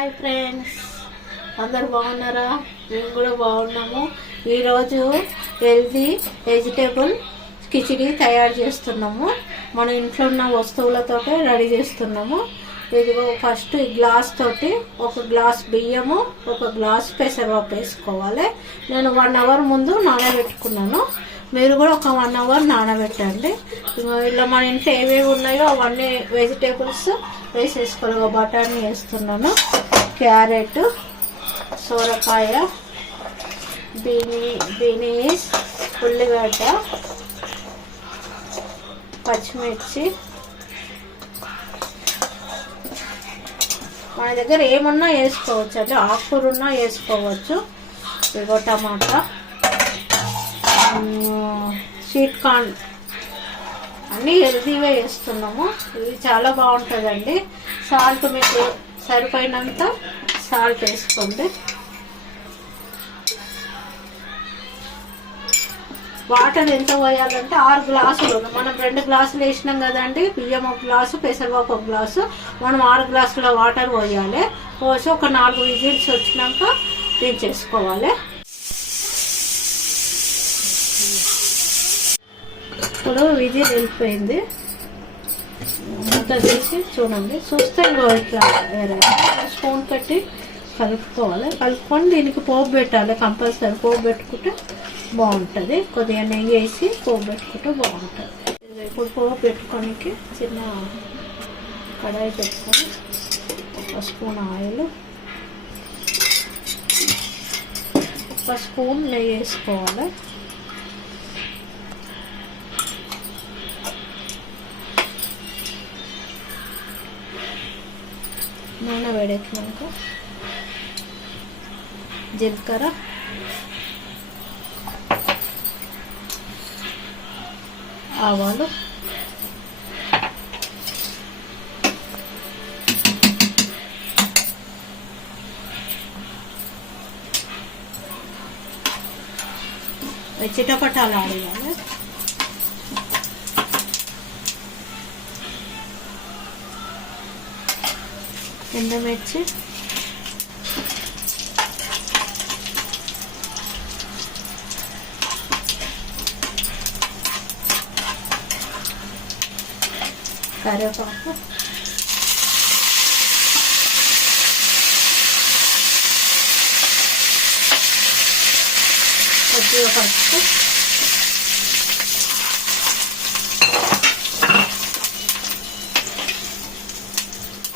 Hi friends, అందరు బాగున్నారా? మేము కూడా బాగున్నాము. ఈరోజు హెల్తీ వెజిటేబుల్ కిచిడి తయారు చేస్తున్నాము. మన ఇంట్లో ఉన్న వస్తువులతో రెడీ చేస్తున్నాము. ఇదిగో ఫస్ట్ ఈ గ్లాస్ తోటి ఒక గ్లాస్ బియ్యము, ఒక గ్లాస్ పెసరపప్పు వేసుకోవాలి. నేను 1 అవర్ ముందు నానబెట్టుకున్నాను. మీరు కూడా ఒక 1 అవర్ నానబెట్టండి. ఇలా మన ఇంట్లో ఏవేవి ఉన్నాయో అవన్నీ వెజిటేబుల్స్ వేసేసుకోవాలి. బఠానీ వేస్తున్నాను, క్యారెట్, సొరకాయ, బీనీస్, ఉల్లిగడ్డ, పచ్చిమిర్చి. మన దగ్గర ఏమున్నా వేసుకోవచ్చు, అంటే ఆకుకూరున్నా వేసుకోవచ్చు. ఇగో టమాటా, స్వీట్ కార్న్ అన్నీ హెల్తీగా వేస్తున్నాము. ఇది చాలా బాగుంటుందండి. సాల్ట్ మీకు సరిపోయినంత సాల్ట్ వేసుకోండి. వాటర్ ఎంత పోయాలంటే 6 గ్లాసులు. మనం 2 గ్లాసులు వేసినాం కదండి. బియ్యం 1 గ్లాసు, పెసరపప్పు 1 గ్లాసు. మనం 6 గ్లాసుల వాటర్ పోయాలి. పోసి ఒక 4 విజిల్స్ వచ్చినాక దించేసుకోవాలి. ఇప్పుడు విజిల్ వెళ్ళిపోయింది. మూత తీసి చూడండి. చూస్తే ఇట్లా స్పూన్ పెట్టి కలుపుకోవాలి. కలుపుకొని దీనికి పోపు పెట్టాలి. కంపల్సరీ పోపు పెట్టుకుంటే బాగుంటుంది. కొద్దిగా నెయ్యి వేసి పోపు పెట్టుకుంటే బాగుంటుంది. ఇప్పుడు పోపు పెట్టుకోనికి చిన్న కడాయి పెట్టుకొని 1 స్పూన్ ఆయిల్, 1 స్పూన్ నెయ్యి వేసుకోవాలి. నూనె వేడెక్కినాక జీలకర్ర, ఆవాలు, చిటపటాలు ఆడేయాలి. ఎండుమిర్చి, కరివేపాకు, కొద్దిగా పసుపు,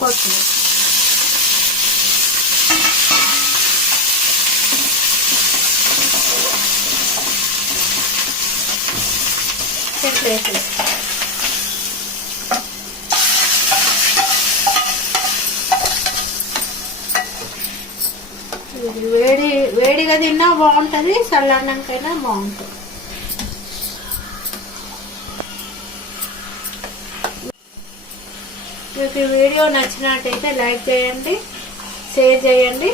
కొత్తిమీర. వేడిగా తిన్నా బాగుంటుంది, చల్లన్నాకైనా బాగుంటుంది. మీకు ఈ వీడియో నచ్చినట్టయితే లైక్ చేయండి, షేర్ చేయండి.